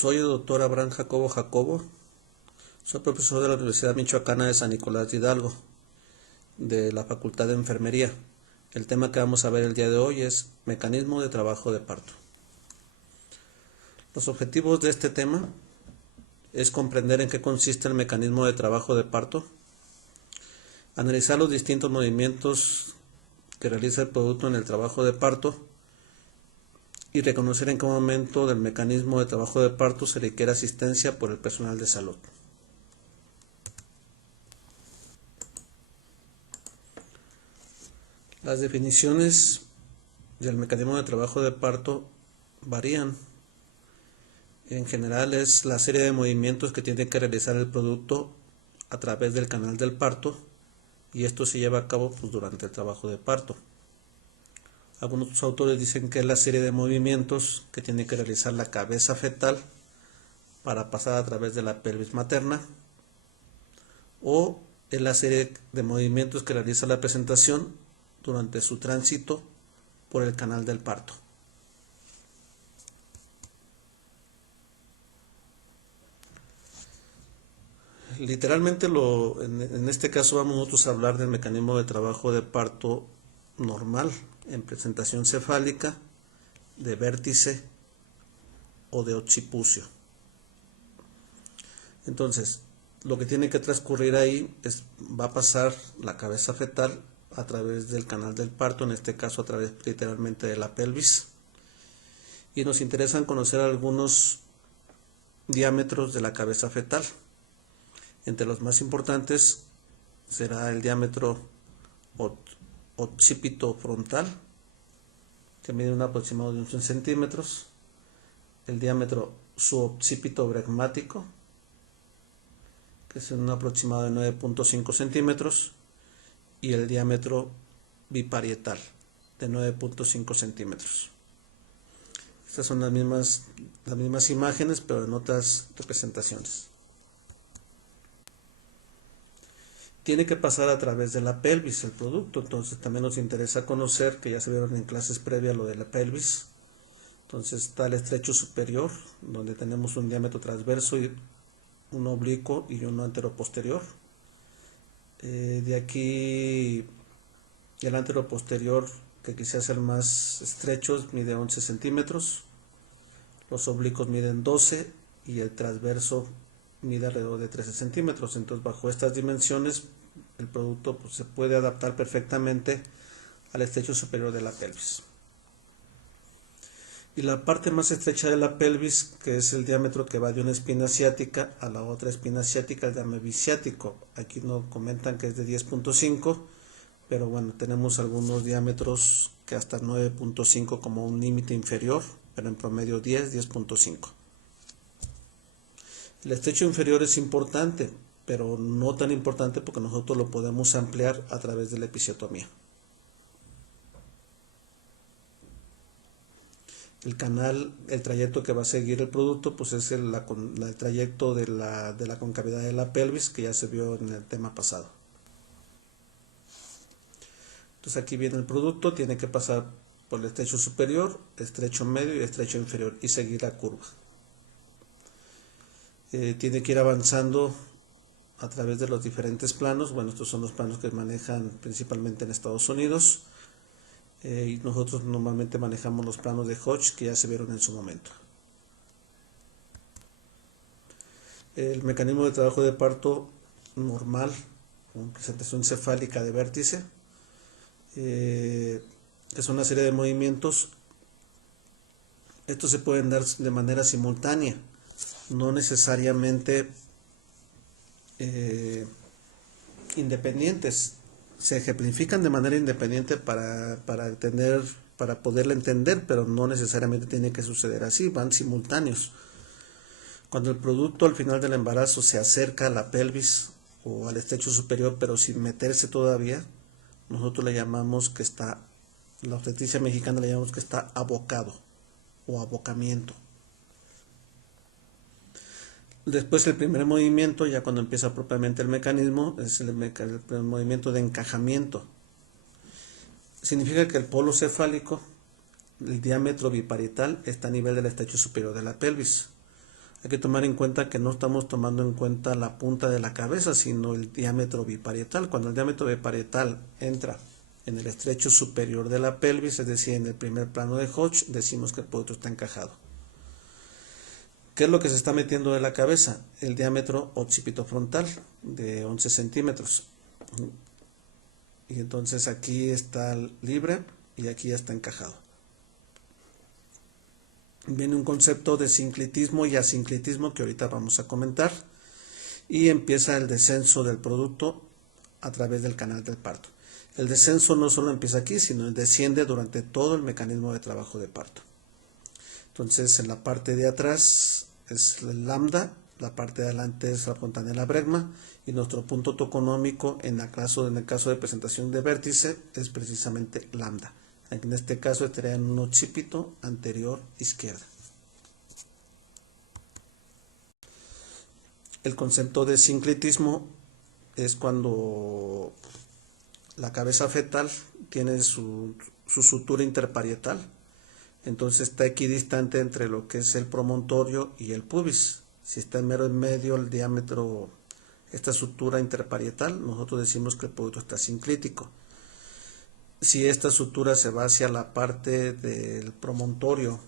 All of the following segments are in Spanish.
Soy el doctor Abraham Jacobo Jacobo, soy profesor de la Universidad Michoacana de San Nicolás de Hidalgo, de la Facultad de Enfermería. El tema que vamos a ver el día de hoy es mecanismo de trabajo de parto. Los objetivos de este tema es comprender en qué consiste el mecanismo de trabajo de parto, analizar los distintos movimientos que realiza el producto en el trabajo de parto y reconocer en qué momento del mecanismo de trabajo de parto se requiere asistencia por el personal de salud. Las definiciones del mecanismo de trabajo de parto varían. En general es la serie de movimientos que tiene que realizar el producto a través del canal del parto, y esto se lleva a cabo durante el trabajo de parto. Algunos autores dicen que es la serie de movimientos que tiene que realizar la cabeza fetal para pasar a través de la pelvis materna, o es la serie de movimientos que realiza la presentación durante su tránsito por el canal del parto. Literalmente en este caso vamos nosotros a hablar del mecanismo de trabajo de parto normal en presentación cefálica, de vértice o de occipucio. Entonces, lo que tiene que transcurrir ahí va a pasar la cabeza fetal a través del canal del parto, en este caso a través literalmente de la pelvis, y nos interesan conocer algunos diámetros de la cabeza fetal. Entre los más importantes será el diámetro occipito frontal, que mide un aproximado de 11 centímetros, el diámetro suboccipito bregmático, que es un aproximado de 9.5 centímetros, y el diámetro biparietal de 9.5 centímetros. Estas son las mismas imágenes, pero en otras representaciones. Tiene que pasar a través de la pelvis el producto, entonces también nos interesa conocer, que ya se vieron en clases previas lo de la pelvis. Entonces está el estrecho superior, donde tenemos un diámetro transverso, y un oblicuo y uno anteroposterior. De aquí el anteroposterior, que quizás el más estrecho, mide 11 centímetros, los oblicuos miden 12 y el transverso mide alrededor de 13 centímetros. Entonces, bajo estas dimensiones el producto se puede adaptar perfectamente al estrecho superior de la pelvis. Y la parte más estrecha de la pelvis, que es el diámetro que va de una espina ciática a la otra espina ciática, el diámetro biciático. Aquí nos comentan que es de 10.5, pero bueno, tenemos algunos diámetros que hasta 9.5 como un límite inferior, pero en promedio 10.5. El estrecho inferior es importante, pero no tan importante porque nosotros lo podemos ampliar a través de la episiotomía. El canal, el trayecto que va a seguir el producto, pues es el trayecto de la concavidad de la pelvis, que ya se vio en el tema pasado. Entonces aquí viene el producto, tiene que pasar por el estrecho superior, estrecho medio y estrecho inferior, y seguir la curva. Tiene que ir avanzando a través de los diferentes planos. Bueno, estos son los planos que manejan principalmente en Estados Unidos. Y nosotros normalmente manejamos los planos de Hodge, que ya se vieron en su momento. El mecanismo de trabajo de parto normal, con presentación cefálica de vértice, es una serie de movimientos. Estos se pueden dar de manera simultánea, no necesariamente independientes. Se ejemplifican de manera independiente para poderla entender, pero no necesariamente tiene que suceder así, van simultáneos. Cuando el producto al final del embarazo se acerca a la pelvis o al estrecho superior, pero sin meterse todavía, nosotros le llamamos que está, la obstetricia mexicana le llamamos que está abocado o abocamiento. Después el primer movimiento, ya cuando empieza propiamente el mecanismo, es el movimiento de encajamiento. Significa que el polo cefálico, el diámetro biparietal, está a nivel del estrecho superior de la pelvis. Hay que tomar en cuenta que no estamos tomando en cuenta la punta de la cabeza, sino el diámetro biparietal. Cuando el diámetro biparietal entra en el estrecho superior de la pelvis, es decir, en el primer plano de Hodge, decimos que el producto está encajado. ¿Qué es lo que se está metiendo de la cabeza? El diámetro occipitofrontal de 11 centímetros. Y entonces aquí está libre y aquí ya está encajado. Viene un concepto de sinclitismo y asinclitismo que ahorita vamos a comentar. Y empieza el descenso del producto a través del canal del parto. El descenso no solo empieza aquí, sino desciende durante todo el mecanismo de trabajo de parto. Entonces, en la parte de atrás es el lambda, la parte de adelante es la fontanela bregma y nuestro punto toconómico en el caso de presentación de vértice es precisamente lambda. En este caso estaría en un occipito anterior izquierda. El concepto de sinclitismo es cuando la cabeza fetal tiene su sutura interparietal, entonces está equidistante entre lo que es el promontorio y el pubis. Si está mero en medio el diámetro, esta sutura interparietal, nosotros decimos que el producto está sinclítico. Si esta sutura se va hacia la parte del promontorio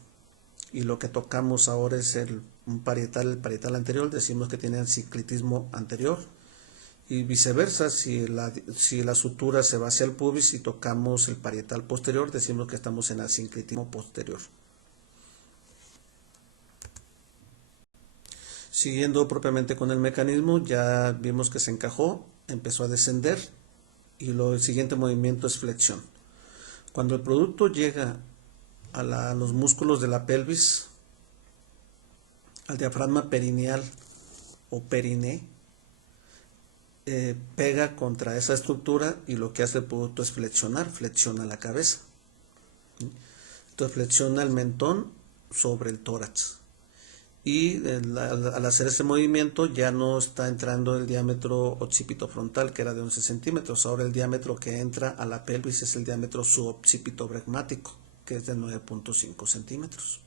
y lo que tocamos ahora es el parietal anterior, decimos que tiene sinclitismo anterior. Y viceversa, si la sutura se va hacia el pubis y tocamos el parietal posterior, decimos que estamos en asinclitismo posterior. Siguiendo propiamente con el mecanismo, ya vimos que se encajó, empezó a descender y el siguiente movimiento es flexión. Cuando el producto llega a los músculos de la pelvis, al diafragma perineal o periné, pega contra esa estructura y lo que hace el producto es flexionar, flexiona la cabeza. Entonces flexiona el mentón sobre el tórax. Y al hacer ese movimiento ya no está entrando el diámetro occipitofrontal, que era de 11 centímetros. Ahora el diámetro que entra a la pelvis es el diámetro suboccipitobregmático, que es de 9.5 centímetros.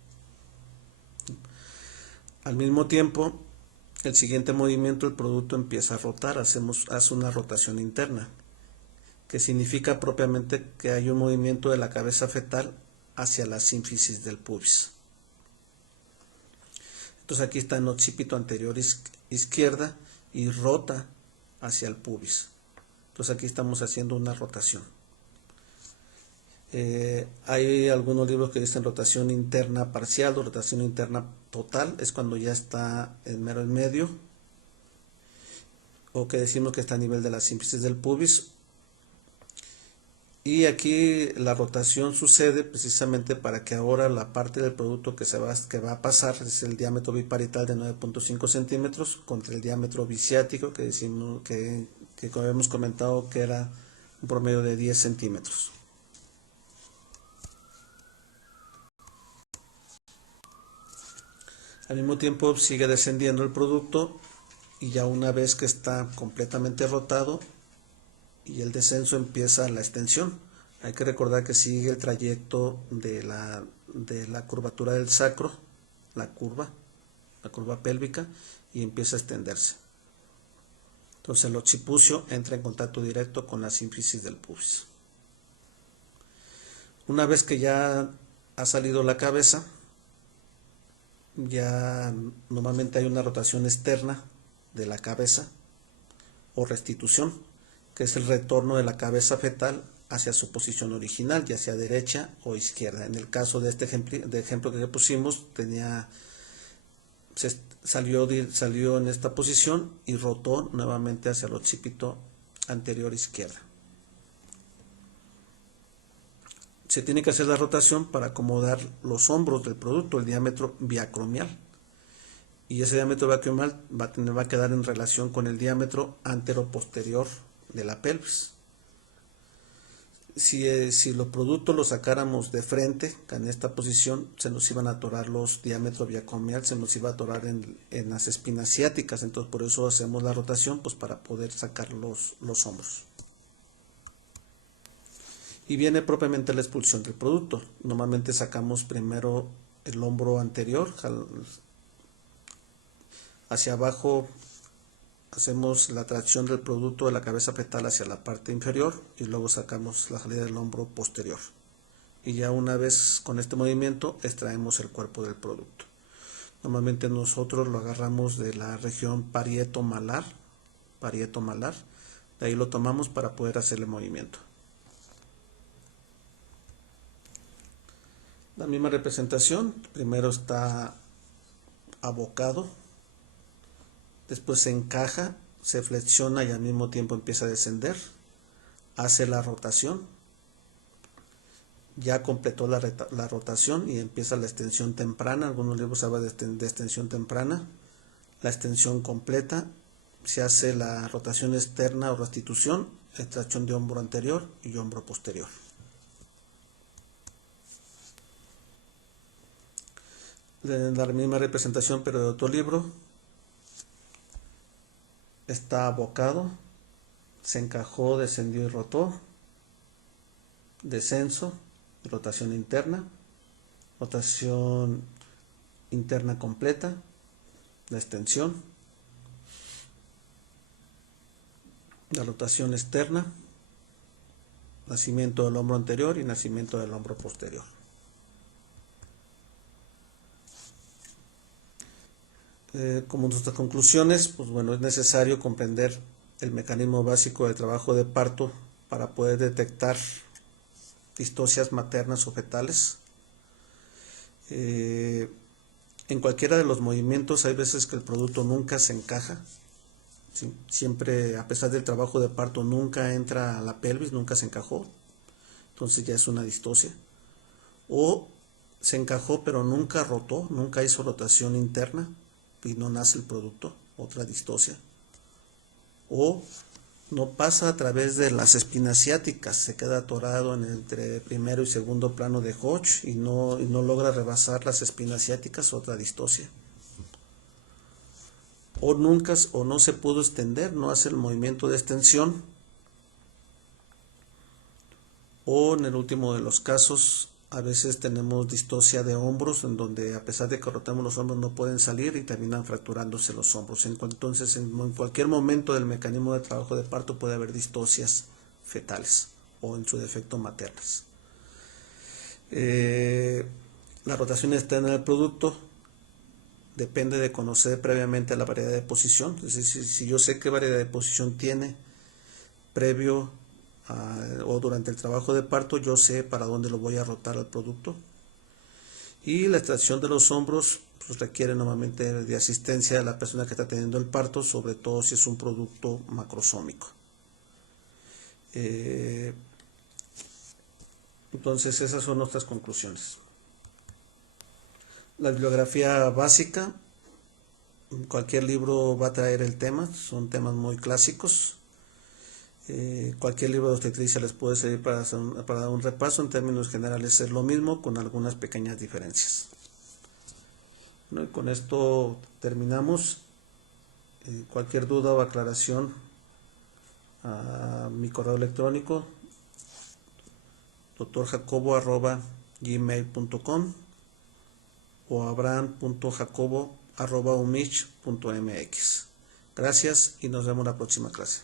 Al mismo tiempo, el siguiente movimiento, el producto empieza a rotar, hace una rotación interna, que significa propiamente que hay un movimiento de la cabeza fetal hacia la sínfisis del pubis. Entonces aquí está en occipito anterior izquierda y rota hacia el pubis. Entonces aquí estamos haciendo una rotación. Hay algunos libros que dicen rotación interna parcial o rotación interna total, es cuando ya está en mero en medio, o que decimos que está a nivel de la sínfisis del pubis. Y aquí la rotación sucede precisamente para que ahora la parte del producto que va a pasar es el diámetro biparietal de 9.5 centímetros contra el diámetro biciático que decimos que como habíamos comentado que era un promedio de 10 centímetros. Al mismo tiempo sigue descendiendo el producto y ya una vez que está completamente rotado y el descenso empieza la extensión. Hay que recordar que sigue el trayecto de la curvatura del sacro, la curva pélvica, y empieza a extenderse. Entonces el occipucio entra en contacto directo con la sínfisis del pubis. Una vez que ya ha salido la cabeza, ya normalmente hay una rotación externa de la cabeza o restitución, que es el retorno de la cabeza fetal hacia su posición original, ya sea derecha o izquierda. En el caso de este ejemplo que pusimos, salió en esta posición y rotó nuevamente hacia el occipito anterior izquierda. Se tiene que hacer la rotación para acomodar los hombros del producto, el diámetro biacromial. Y ese diámetro biacromial va a quedar en relación con el diámetro anteroposterior de la pelvis. Si los productos los sacáramos de frente, en esta posición, se nos iban a atorar los diámetros biacromial, se nos iba a atorar en las espinas ciáticas. Entonces por eso hacemos la rotación, pues para poder sacar los hombros. Y viene propiamente la expulsión del producto. Normalmente sacamos primero el hombro anterior, Hacia abajo hacemos la tracción del producto de la cabeza fetal hacia la parte inferior y luego sacamos la salida del hombro posterior. Y ya una vez con este movimiento extraemos el cuerpo del producto. Normalmente nosotros lo agarramos de la región parieto-malar, de ahí lo tomamos para poder hacer el movimiento. La misma representación, primero está abocado, después se encaja, se flexiona y al mismo tiempo empieza a descender, hace la rotación, ya completó la rotación y empieza la extensión temprana. Algunos libros hablan de extensión temprana, la extensión completa, se hace la rotación externa o restitución, extracción de hombro anterior y hombro posterior. La misma representación pero de otro libro, está abocado, se encajó, descendió y rotó, descenso, rotación interna completa, la extensión, la rotación externa, nacimiento del hombro anterior y nacimiento del hombro posterior. Como nuestras conclusiones, pues bueno, es necesario comprender el mecanismo básico de trabajo de parto para poder detectar distocias maternas o fetales. En cualquiera de los movimientos hay veces que el producto nunca se encaja, ¿sí? Siempre, a pesar del trabajo de parto, nunca entra a la pelvis, nunca se encajó, entonces ya es una distocia. O se encajó pero nunca rotó, nunca hizo rotación interna y no nace el producto, otra distocia. O no pasa a través de las espinas ciáticas, se queda atorado entre primero y segundo plano de Hodge y no logra rebasar las espinas ciáticas, otra distocia. O no se pudo extender, no hace el movimiento de extensión. O en el último de los casos, a veces tenemos distocia de hombros, en donde a pesar de que rotamos los hombros no pueden salir y terminan fracturándose los hombros. Entonces, en cualquier momento del mecanismo de trabajo de parto puede haber distocias fetales o en su defecto maternas. La rotación externa del producto depende de conocer previamente la variedad de posición. Es decir, si yo sé qué variedad de posición tiene previo o durante el trabajo de parto, yo sé para dónde lo voy a rotar al producto. Y la extracción de los hombros pues, requiere normalmente de asistencia de la persona que está teniendo el parto, sobre todo si es un producto macrosómico. Entonces esas son nuestras conclusiones. La bibliografía básica, cualquier libro va a traer el tema, son temas muy clásicos. Cualquier libro de obstetricia les puede servir para dar un repaso. En términos generales es lo mismo, con algunas pequeñas diferencias. Bueno, y con esto terminamos. Cualquier duda o aclaración a mi correo electrónico drjacobo@gmail.com o abraham.jacobo@umich.mx. Gracias y nos vemos en la próxima clase.